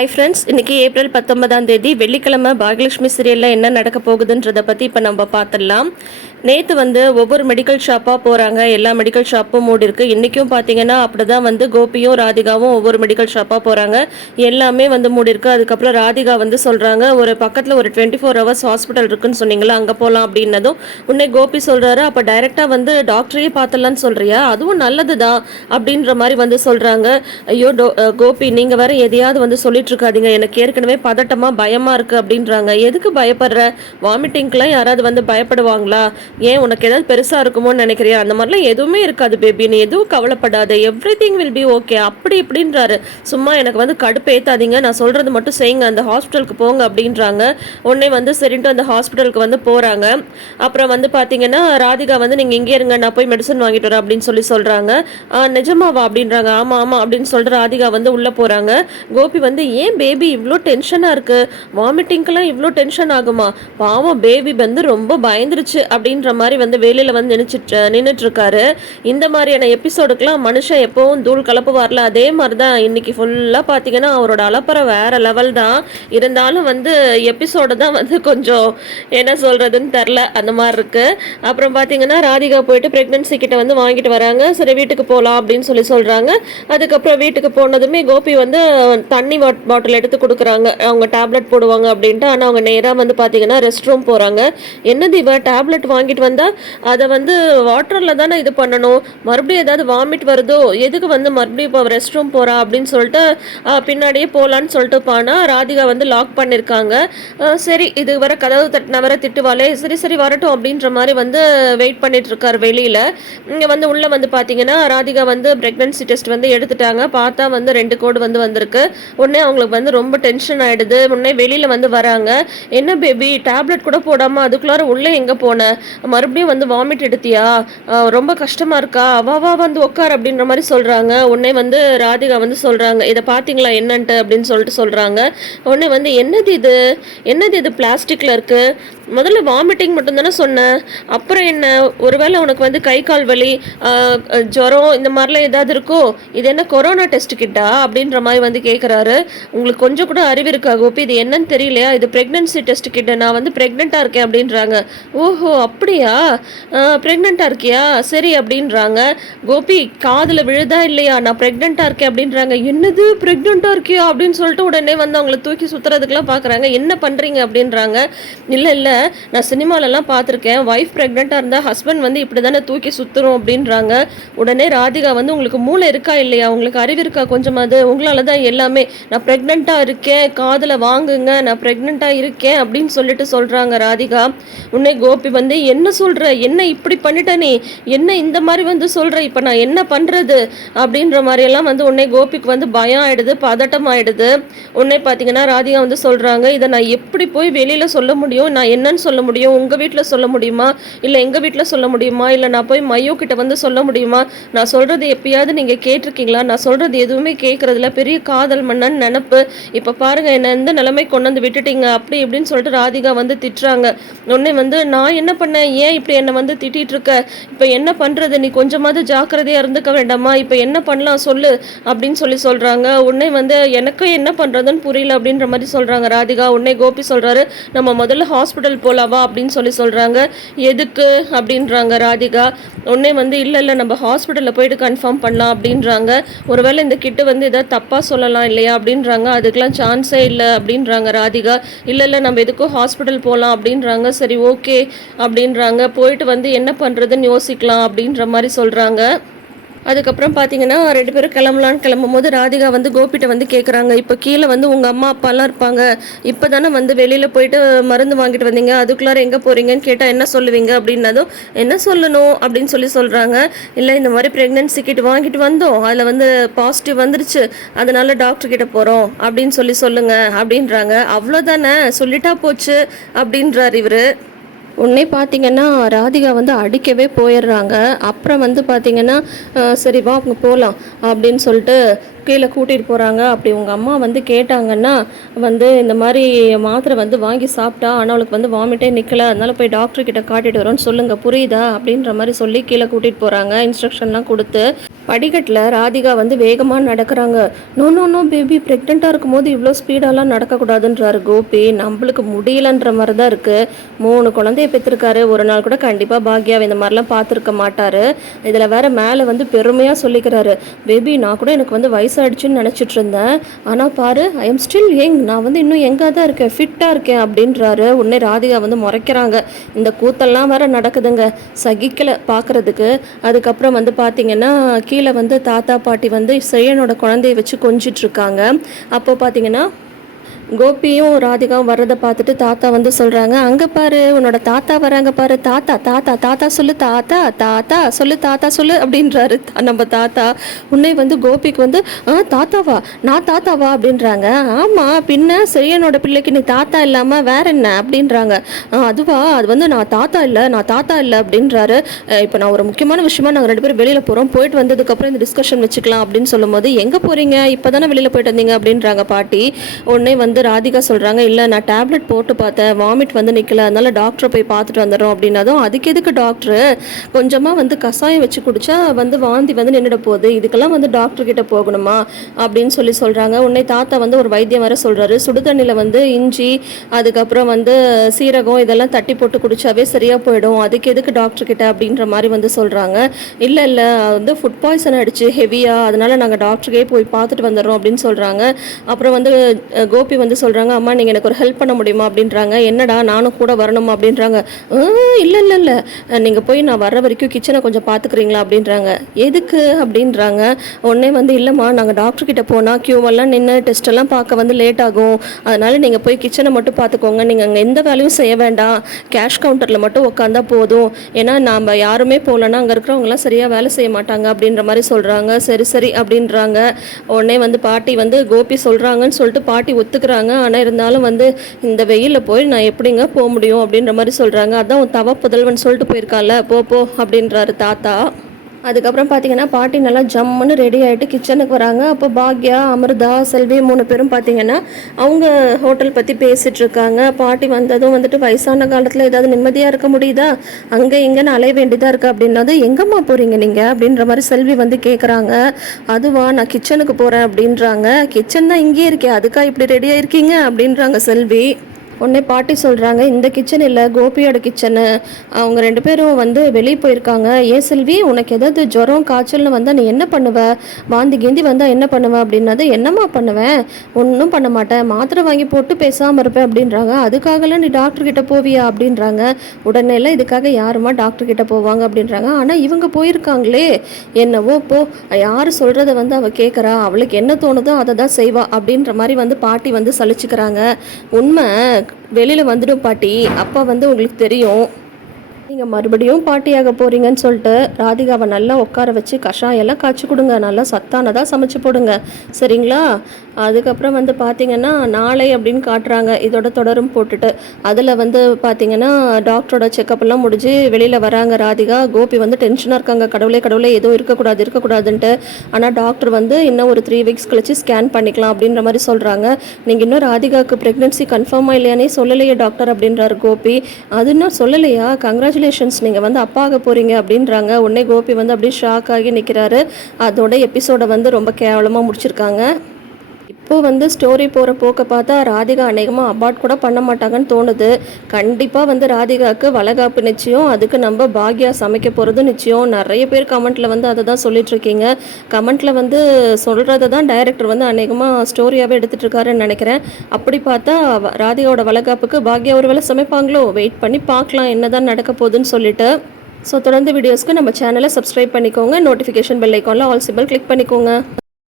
Hi friends இன்னைக்கு April பத்தொன்பதாம் தேதி வெள்ளிக்கிழமை பாகியலட்சுமி சீரியலில் என்ன நடக்க போகுதுன்றதை பற்றி இப்போ நம்ம பார்த்துடலாம். நேற்று வந்து ஒவ்வொரு மெடிக்கல் ஷாப்பாக போகிறாங்க எல்லா மெடிக்கல் ஷாப்பும் மூடி இருக்குது இன்றைக்கும் பார்த்தீங்கன்னா அப்படி தான் வந்து கோபியும் ராதிகாவும் ஒவ்வொரு மெடிக்கல் ஷாப்பாக போகிறாங்க எல்லாமே வந்து மூடி இருக்குது அதுக்கப்புறம் ராதிகா வந்து சொல்கிறாங்க ஒரு பக்கத்தில் ஒரு டுவெண்ட்டி ஃபோர் ஹவர்ஸ் ஹாஸ்பிட்டல் இருக்குன்னு சொன்னீங்களா அங்கே போகலாம் அப்படின்னதும். உன்னை கோபி சொல்கிறாரு அப்போ டைரெக்டாக வந்து டாக்டரையே பார்த்துடலான்னு சொல்கிறியா அதுவும் நல்லது தான் அப்படின்ற மாதிரி வந்து சொல்கிறாங்க ஐயோ டோ- கோபி நீங்கள் வேறு எதையாவது வந்து சொல்லிட்டு இருக்காதீங்க எனக்கு ஏற்கனவே பதட்டமாக பயமாக இருக்குது அப்படின்றாங்க. எதுக்கு பயப்படுற? வாமிட்டிங்க்கெலாம் யாராவது வந்து பயப்படுவாங்களா? ஏன் உனக்கு ஏதாவது பெருசாக இருக்குமோன்னு நினைக்கிறியா? அந்த மாதிரிலாம் எதுவுமே இருக்காது பேபி. நீ எதுவும் கவலைப்படாத. Everything will be okay அப்படி இப்படின்றாரு. சும்மா எனக்கு வந்து கடுப்பு ஏற்றாதீங்க நான் சொல்கிறது மட்டும் செய்யுங்க. அந்த ஹாஸ்பிட்டலுக்கு போங்க அப்படின்றாங்க. உடனே வந்து சரின்ட்டு அந்த ஹாஸ்பிட்டலுக்கு வந்து போகிறாங்க அப்புறம் வந்து பார்த்தீங்கன்னா ராதிகா வந்து நீங்கள் இங்கே இருங்க நான் போய் மெடிசன் வாங்கிட்டு வரேன் அப்படின்னு சொல்லி சொல்கிறாங்க நிஜமாவா? அப்படின்றாங்க. ஆமாம் ஆமாம் அப்படின்னு சொல்லிட்டு ராதிகா வந்து உள்ளே போகிறாங்க கோபி வந்து ஏன் பேபி இவ்வளோ டென்ஷனாக இருக்குது வாமிட்டிங்கெல்லாம் இவ்வளோ டென்ஷன் ஆகுமா? பாவம் பேபி வந்து ரொம்ப பயந்துருச்சு அப்படின்ற மாதிரி வந்து வேலையில் வந்து நினச்சிட்டு நின்றுட்டுருக்காரு இந்த மாதிரியான எபிசோடுக்கெலாம் மனுஷன் எப்போவும் தூள் கலப்புவார்ல. அதே மாதிரி தான் இன்னைக்கு ஃபுல்லாக பார்த்தீங்கன்னா அவரோட அலப்பறை வேறு லெவல் தான். இருந்தாலும் வந்து எபிசோடு தான் வந்து கொஞ்சம் என்ன சொல்கிறதுன்னு தெரில அந்த மாதிரி இருக்குது அப்புறம் பார்த்தீங்கன்னா ராதிகா போயிட்டு ப்ரெக்னென்சி கிட்ட வந்து வாங்கிட்டு வராங்க. சரி வீட்டுக்கு போகலாம் அப்படின்னு சொல்லி சொல்கிறாங்க அதுக்கப்புறம் வீட்டுக்கு போனதுமே கோபி வந்து தண்ணி பாட்டில் எடுத்து கொடுக்குறாங்க. அவங்க டேப்லெட் போடுவாங்க அப்படின்ட்டு. ஆனால் அவங்க நேராக வந்து பார்த்தீங்கன்னா ரெஸ்ட் ரூம் போகிறாங்க என்ன இவ டேப்லெட் வாங்கிட்டு வந்தால் அதை வந்து வாட்டரில் தானே இது பண்ணணும்? மறுபடியும் ஏதாவது வாமிட் வருதோ? எதுக்கு வந்து மறுபடியும் இப்போ ரெஸ்ட் ரூம் போகிறா அப்படின்னு சொல்லிட்டு பின்னாடியே போகலான்னு சொல்லிட்டு போனால் ராதிகா வந்து லாக் பண்ணியிருக்காங்க சரி இது வர கதவு தட்டின வர திட்டுவாளே. சரி சரி வரட்டும் அப்படின்ற மாதிரி வந்து வெயிட் பண்ணிட்டு இருக்கார் வெளியில். இங்கே வந்து உள்ளே வந்து பார்த்தீங்கன்னா ராதிகா வந்து ப்ரெக்னன்சி டெஸ்ட் வந்து எடுத்துட்டாங்க. பார்த்தா வந்து ரெண்டு கோடு வந்து வந்திருக்கு. ஒன்று அவங்களுக்கு வந்து ரொம்ப டென்ஷன் ஆயிடுது. முன்னே வெளியில் வந்து வராங்க. என்ன பேபி டேப்லெட் கூட போடாமல் அதுக்குள்ளார உள்ளே எங்கே போன? மறுபடியும் வந்து வாமிட் எடுத்தியா? ரொம்ப கஷ்டமா இருக்கா? அவாவா வந்து உட்கார் அப்படின்ற மாதிரி சொல்கிறாங்க உடனே வந்து ராதிகா வந்து சொல்கிறாங்க இதை பார்த்தீங்களா என்னன்ட்டு? அப்படின்னு சொல்லிட்டு சொல்கிறாங்க உடனே வந்து என்னது இது? என்னது இது பிளாஸ்டிக்கில் இருக்குது முதல்ல வாமிட்டிங் மட்டும் தானே சொன்னேன் அப்புறம் என்ன? ஒருவேளை உனக்கு வந்து கை கால் வலி ஜுரம் இந்த மாதிரிலாம் ஏதாவது இருக்கோ? இது என்ன கொரோனா டெஸ்ட் கிட்டா? அப்படின்ற மாதிரி வந்து கேட்குறாரு உங்களுக்கு கொஞ்சம் கூட அறிவு இருக்கா கோபி? இது என்னன்னு தெரியலையா? இது ப்ரெக்னென்சி டெஸ்ட் கிட்ட நான் வந்து ப்ரெக்னெண்ட்டாக இருக்கேன் அப்படின்றாங்க. ஓஹோ அப்படியா? ப்ரெக்னெண்ட்டாக இருக்கியா? சரி அப்படின்றாங்க. கோபி காதில் விழுதா இல்லையா? நான் ப்ரெக்னெண்ட்டாக இருக்கேன் அப்படின்றாங்க. என்னது ப்ரெக்னெண்ட்டாக இருக்கியா? அப்படின்னு சொல்லிட்டு உடனே வந்து அவங்கள தூக்கி சுற்றுறதுக்குலாம் பார்க்குறாங்க என்ன பண்ணுறீங்க அப்படின்றாங்க. இல்லை இல்லை நான் சினிமாலெல்லாம் பார்த்துருக்கேன் ஒய்ஃப் ப்ரெக்னெண்ட்டாக இருந்தால் ஹஸ்பண்ட் வந்து இப்படி தானே தூக்கி சுற்றுறோம் அப்படின்றாங்க. உடனே ராதிகா வந்து உங்களுக்கு மூளை இருக்கா இல்லையா? உங்களுக்கு அறிவு இருக்கா கொஞ்சமாவது? உங்களால தான் எல்லாமே நான் ப்ரெக்னெண்ட்டாக இருக்கேன் காதில் வாங்குங்க நான் ப்ரெக்னெண்ட்டாக இருக்கேன் அப்படின்னு சொல்லிட்டு சொல்கிறாங்க ராதிகா. உன்னை கோபி வந்து என்ன சொல்கிற என்ன இப்படி பண்ணிட்ட நீ? என்ன இந்த மாதிரி வந்து சொல்கிற இப்போ நான் என்ன பண்ணுறது அப்படின்ற மாதிரியெல்லாம் வந்து உன்னை கோபிக்கு வந்து பயம் ஆகிடுது பதட்டம் ஆகிடுது உன்னை பார்த்தீங்கன்னா ராதிகா வந்து சொல்கிறாங்க இதை நான் எப்படி போய் வெளியில் சொல்ல முடியும்? நான் என்னன்னு சொல்ல முடியும்? உங்கள் வீட்டில் சொல்ல முடியுமா? இல்லை எங்கள் வீட்டில் சொல்ல முடியுமா? இல்லை நான் போய் மையோ கிட்ட வந்து சொல்ல முடியுமா? நான் சொல்கிறது எப்பயாவது நீங்கள் கேட்டிருக்கீங்களா? நான் சொல்கிறது எதுவுமே கேட்குறதில்ல பெரிய காதல் மன்னன் நினப்பு இப்போ பாருங்கள் என்ன எந்த நிலைமை கொண்டு வந்து விட்டுட்டீங்க அப்படி இப்படின்னு சொல்லிட்டு ராதிகா வந்து திட்டுறாங்க. உடனே வந்து நான் என்ன பண்ணேன்? ஏன் இப்படி என்னை வந்து திட்டிட்டு இருக்க? இப்போ என்ன பண்ணுறது நீ கொஞ்சமாவது ஜாக்கிரதையாக இருந்துக்க வேண்டாமா? இப்போ என்ன பண்ணலாம் சொல்லு? அப்படின்னு சொல்லி சொல்கிறாங்க உடனே வந்து எனக்கு என்ன பண்ணுறதுன்னு புரியல அப்படின்ற மாதிரி சொல்கிறாங்க ராதிகா. உடனே கோபி சொல்கிறாரு நம்ம முதல்ல ஹாஸ்பிட்டல் போகலாவா அப்படின்னு சொல்லி சொல்கிறாங்க எதுக்கு? அப்படின்றாங்க ராதிகா. உடனே வந்து இல்லை இல்லை நம்ம ஹாஸ்பிட்டலில் போயிட்டு கன்ஃபார்ம் பண்ணலாம் அப்படின்றாங்க. ஒருவேளை இந்த கிட்ட வந்து எதாவது தப்பாக சொல்லலாம் இல்லையா? அப்படின்றாங்க. அதுக்கெலாம் சான்ஸே இல்லை அப்படின்றாங்க ராதிகா. இல்லை இல்லை நம்ம எதுக்கும் ஹாஸ்பிட்டல் போகலாம் அப்படின்றாங்க. சரி ஓகே அப்படின்றாங்க. போயிட்டு வந்து என்ன பண்ணுறதுன்னு யோசிக்கலாம் அப்படின்ற மாதிரி சொல்கிறாங்க அதுக்கப்புறம் பார்த்தீங்கன்னா ரெண்டு பேரும் கிளம்பலான்னு கிளம்பும் போது ராதிகா வந்து கோபிட்ட வந்து கேட்குறாங்க இப்போ கீழே வந்து உங்கள் அம்மா அப்பாலாம் இருப்பாங்க. இப்போ தானே வந்து வெளியில் போயிட்டு மருந்து வாங்கிட்டு வந்தீங்க. அதுக்குள்ளார எங்கே போகிறீங்கன்னு கேட்டால் என்ன சொல்லுவீங்க அப்படின்னதும் என்ன சொல்லணும் அப்படின்னு சொல்லி சொல்கிறாங்க இல்லை இந்த மாதிரி ப்ரெக்னென்சி கிட் வாங்கிட்டு வந்தோம். அதில் வந்து பாசிட்டிவ் வந்துருச்சு. அதனால டாக்டர் கிட்ட போகிறோம் அப்படின்னு சொல்லி சொல்லுங்கள் அப்படின்றாங்க. அவ்வளோதானே சொல்லிட்டா போச்சு அப்படின்றார் இவர். உடனே பார்த்தீங்கன்னா ராதிகா வந்து அடிக்கவே போயிடுறாங்க. அப்புறம் வந்து பார்த்தீங்கன்னா சரி வா அவங்க போகலாம் அப்படின்னு சொல்லிட்டு கீழே கூட்டிகிட்டு போகிறாங்க அப்படி உங்கள் அம்மா வந்து கேட்டாங்கன்னா வந்து இந்த மாதிரி மாத்திரை வந்து வாங்கி சாப்பிட்டா ஆனால் அவளுக்கு வந்து வாமிட்டே நிற்கலை அதனால் போய் டாக்டர் கிட்ட காட்டிட்டு வரோன்னு சொல்லுங்கள் புரியுதா? அப்படின்ற மாதிரி சொல்லி கீழே கூட்டிகிட்டு போகிறாங்க இன்ஸ்ட்ரக்ஷன்லாம் கொடுத்து படிக்கட்டில் ராதிகா வந்து வேகமாக நடக்கிறாங்க. நோ நோ நோ பேபி ப்ரெக்னெண்ட்டாக இருக்கும்போது இவ்வளோ ஸ்பீடாலாம் நடக்கக்கூடாதுன்றாரு கோபி. நம்மளுக்கு முடியலன்ற மாதிரி தான் இருக்குது மூணு குழந்தைய பெற்றிருக்காரு. ஒரு நாள் கூட கண்டிப்பாக பாக்யாவை இந்த மாதிரிலாம் பார்த்துருக்க மாட்டார். இதில் வேற மேலே வந்து பெருமையாக சொல்லிக்கிறாரு. பேபி நான் கூட எனக்கு வந்து வயசு வயசாகிடுச்சுன்னு நினச்சிட்டு இருந்தேன் ஆனால் பாரு ஐ எம் ஸ்டில் யங் நான் வந்து இன்னும் எங்கே தான் இருக்கேன். ஃபிட்டாக இருக்கேன் அப்படின்றாரு. உடனே ராதிகா வந்து முறைக்கிறாங்க. இந்த கூத்தெல்லாம் வேற நடக்குதுங்க. சகிக்கலை பார்க்குறதுக்கு அதுக்கப்புறம் வந்து பார்த்தீங்கன்னா கீழே வந்து தாத்தா பாட்டி வந்து செய்யனோட குழந்தைய வச்சு கொஞ்சிட்டு இருக்காங்க அப்போ பார்த்தீங்கன்னா கோபியும் ராதிகாவும் வர்றதை பார்த்துட்டு தாத்தா வந்து சொல்கிறாங்க அங்கே பாரு உன்னோட தாத்தா வராங்க பாரு தாத்தா தாத்தா தாத்தா சொல்லு தாத்தா தாத்தா சொல்லு தாத்தா சொல்லு அப்படின்றாரு நம்ம தாத்தா. உன்னை வந்து கோபிக்கு வந்து ஆ தாத்தாவா? நான் தாத்தாவா? அப்படின்றாங்க. ஆமாம் பின்ன செய்யனோட பிள்ளைக்கு நீ தாத்தா இல்லாமல் வேற என்ன? அப்படின்றாங்க. "ஆ, அதுவா? அது வந்து நான் தாத்தா இல்லை நான் தாத்தா இல்லை அப்படின்றாரு. இப்போ நான் ஒரு முக்கியமான விஷயமா நாங்கள் ரெண்டு பேரும் வெளியில் போகிறோம் போயிட்டு வந்ததுக்கப்புறம் இந்த டிஸ்கஷன் வச்சுக்கலாம் அப்படின்னு சொல்லும்போது எங்கே போகிறீங்க இப்போ தானே வெளியில் போயிட்டு வந்தீங்க? அப்படின்றாங்க பாட்டி. உடனே வந்து ராதிகா சொல்கிறாங்க இல்லை நான் டேப்லெட் போட்டு பார்த்தேன் வாமிட் வந்து நிற்கல அதனால டாக்டரை போய் பார்த்துட்டு வந்துடுறோம் அப்படின்னதும் அதுக்கு எதுக்கு டாக்டரு? கொஞ்சமாக வந்து கஷாயம் வச்சு குடிச்சா வந்து வாந்தி வந்து நின்றுட போகுது இதுக்கெல்லாம் வந்து டாக்டர் கிட்ட போகணுமா? அப்படின்னு சொல்லி சொல்கிறாங்க உன்னை தாத்தா வந்து ஒரு வைத்தியம் வர சொல்கிறாரு சுடுதண்ணியில் வந்து இஞ்சி அதுக்கப்புறம் வந்து சீரகம் இதெல்லாம் தட்டி போட்டு குடிச்சாவே சரியாக போயிடும். அதுக்கு எதுக்கு டாக்டர் கிட்ட? அப்படின்ற மாதிரி வந்து சொல்கிறாங்க இல்லை இல்லை வந்து ஃபுட் பாய்சன் ஆயிடுச்சு ஹெவியாக அதனால நாங்கள் டாக்டருக்கே போய் பார்த்துட்டு வந்துடுறோம் அப்படின்னு சொல்கிறாங்க அப்புறம் வந்து கோபி வந்து சொல்கிறாங்க அம்மா நீங்கள் எனக்கு ஒரு ஹெல்ப் பண்ண முடியுமா? அப்படின்றாங்க. என்னடா நானும் கூட வரணுமா? அப்படின்றாங்க. இல்லை இல்லை இல்லை. நீங்கள் போய் நான் வர்ற வரைக்கும் கிச்சனை கொஞ்சம் பார்த்துக்கிறீங்களா அப்படின்றாங்க. எதுக்கு? அப்படின்றாங்க. உடனே வந்து இல்லைம்மா நாங்கள் டாக்டர் கிட்ட போனால் க்யூவெல்லாம் நின்று டெஸ்ட்டெல்லாம் பார்க்க வந்து லேட் ஆகும். அதனால் நீங்கள் போய் கிச்சனை மட்டும் பார்த்துக்கோங்க நீங்கள் அங்கே எந்த வேலையும் செய்ய வேண்டாம். கேஷ் கவுண்டரில் மட்டும் உட்காந்தா போதும். ஏன்னா நாம் யாருமே போகலன்னா அங்கே இருக்கிறவங்களாம் சரியாக வேலை செய்ய மாட்டாங்க. அப்படின்ற மாதிரி சொல்கிறாங்க சரி சரி. அப்படின்றாங்க. உடனே வந்து பாட்டி வந்து கோபி சொல்கிறாங்கன்னு சொல்லிட்டு பாட்டி ஒத்துக்கிறாங்க. ஆனால் இருந்தாலும் வந்து இந்த வெயிலில் போய் நான் எப்படிங்க போக முடியும் அப்படின்ற மாதிரி சொல்கிறாங்க அதான் உன் தவ புதல்வன் சொல்லிட்டு போயிருக்கால போ போ அப்படின்றாரு தாத்தா. அதுக்கப்புறம் பார்த்தீங்கன்னா பாட்டி நல்லா ஜம்முன்னு ரெடி ஆகிட்டு கிச்சனுக்கு வராங்க. அப்போ பாக்யா அமிர்தா செல்வி மூணு பேரும் பார்த்தீங்கன்னா அவங்க ஹோட்டல் பற்றி பேசிகிட்டு இருக்காங்க பாட்டி வந்ததும் வந்துட்டு வயசான காலத்தில் ஏதாவது நிம்மதியாக இருக்க முடியுதா? அங்கே இங்கேன்னு அலைய வேண்டியதாக இருக்குது அப்படின்னது எங்கம்மா போகிறீங்க நீங்கள் அப்படின்ற மாதிரி செல்வி வந்து கேட்குறாங்க அதுவா நான் கிச்சனுக்கு போகிறேன் அப்படின்றாங்க. கிச்சன் தான் இங்கேயே இருக்கேன் அதுக்கா இப்படி ரெடியாக இருக்கீங்க அப்படின்றாங்க செல்வி. உடனே பாட்டி சொல்கிறாங்க இந்த கிச்சன் இல்லை கோபியோட கிச்சனு அவங்க ரெண்டு பேரும் வந்து வெளியே போயிருக்காங்க. ஏன் செல்வி உனக்கு ஏதாவது ஜுரம் காய்ச்சல்னு வந்தால் நீ என்ன பண்ணுவ? வாந்தி கிந்தி வந்தால் என்ன பண்ணுவ? அப்படின்னது என்னம்மா பண்ணுவேன் ஒன்றும் பண்ண மாட்டேன். மாத்திரை வாங்கி போட்டு பேசாமல் இருப்பேன் அப்படின்றாங்க. அதுக்காகலாம் நீ டாக்டர் கிட்ட போவியா? அப்படின்றாங்க. உடனே எல்லாம் இதுக்காக யாருமா டாக்டர் கிட்ட போவாங்க? அப்படின்றாங்க. ஆனால் இவங்க போயிருக்காங்களே. என்னவோ போ. யார் சொல்கிறத வந்து அவள் கேட்குறா அவளுக்கு என்ன தோணுதோ அதை தான் செய்வா. அப்படின்ற மாதிரி வந்து பாட்டி வந்து சலிச்சுக்கிறாங்க. உண்மை. வெளியில் வந்துடும் பாட்டி. அப்போ வந்து உங்களுக்கு தெரியும். நீங்கள் மறுபடியும் பாட்டியாக போகிறீங்கன்னு சொல்லிட்டு ராதிகாவை நல்லா உட்கார வச்சு கஷாயெல்லாம் காய்ச்சி கொடுங்க. நல்லா சத்தானதாக சமைச்சு போடுங்க. சரிங்களா? அதுக்கப்புறம் வந்து பார்த்தீங்கன்னா நாளை அப்படின்னு காட்டுறாங்க. இதோட தொடரும் போட்டுட்டு. அதில் வந்து பார்த்தீங்கன்னா டாக்டரோட செக்கப்லாம் முடிஞ்சு வெளியில் வராங்க ராதிகா. கோபி வந்து டென்ஷனாக இருக்காங்க. கடவுளே கடவுளே ஏதோ இருக்கக்கூடாது இருக்கக்கூடாதுன்ட்டு. ஆனால் டாக்டர் வந்து இன்னும் ஒரு த்ரீ வீக்ஸ் கழிச்சு ஸ்கேன் பண்ணிக்கலாம் அப்படின்ற மாதிரி சொல்கிறாங்க நீங்கள் இன்னும் ராதிகாவுக்கு ப்ரெக்னென்சி கன்ஃபார்மாக இல்லையானே சொல்லலையே டாக்டர் அப்படின்றாரு கோபி. அது இன்னும் சொல்லலையா? கங்க்ராச்சுலேஷன்ஸ் நீங்கள் வந்து அப்பாக போகிறீங்க அப்படின்றாங்க. உடனே கோபி வந்து அப்படியே ஷாக் ஆகி நிற்கிறாரு அதோட எபிசோடை வந்து ரொம்ப கேவலமாக முடிச்சிருக்காங்க. இப்போ வந்து ஸ்டோரி போகிற போக்க பார்த்தா ராதிகா அநேகமாக அபார்ட் கூட பண்ண மாட்டாங்கன்னு தோணுது. கண்டிப்பாக வந்து ராதிகாவுக்கு வளகாப்பு நிச்சயம். அதுக்கு நம்ம பாக்யா சமைக்க போகிறது நிச்சயம். நிறைய பேர் கமெண்ட்டில் வந்து அதை தான் சொல்லிட்டுருக்கீங்க கமெண்ட்டில் வந்து சொல்கிறத தான் டைரக்டர் வந்து அநேகமாக ஸ்டோரியாகவே எடுத்துகிட்டு இருக்காருன்னு நினைக்கிறேன். அப்படி பார்த்தா ராதிகாவோட வளகாப்புக்கு பாக்யா ஒரு வேளை சமைப்பாங்களோ? வெயிட் பண்ணி பார்க்கலாம். என்ன தான் நடக்க போகுதுன்னு சொல்லிட்டு. ஸோ தொடர்ந்து வீடியோஸ்க்கு நம்ம சேனலை சப்ஸ்கிரைப் பண்ணிக்கோங்க. நோட்டிஃபிகேஷன் பெல் ஐக்கானில் ஆல் சிம்பிள் கிளிக் பண்ணிக்கோங்க.